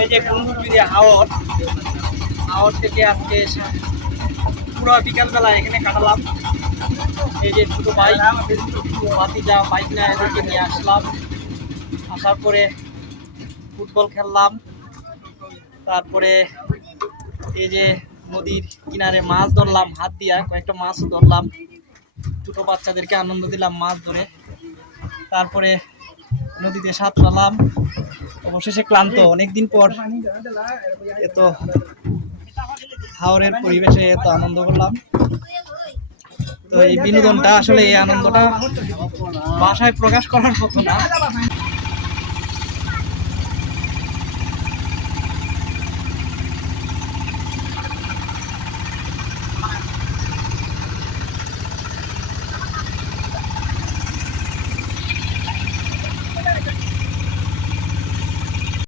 এই যে হাওড় থেকে আজকে পুরো বিকালবেলা এখানে কাটালাম। এই যে ছোটো বাইক ভাতিজা বাইক না এদেরকে নিয়ে আসলাম, আসার পরে ফুটবল খেললাম। তারপরে এই যে নদীর কিনারে মাছ ধরলাম, হাত দিয়া কয়েকটা মাছ ধরলাম, ছোটো বাচ্চাদেরকে আনন্দ দিলাম মাছ ধরে। তারপরে নদীতে সাঁতরালাম। অবশেষে ক্লান্ত, অনেকদিন পর এত হাওরের পরিবেশে এত আনন্দ করলাম। তো এই বিনোদনটা আসলে এই আনন্দটা ভাষায় প্রকাশ করার মতো না।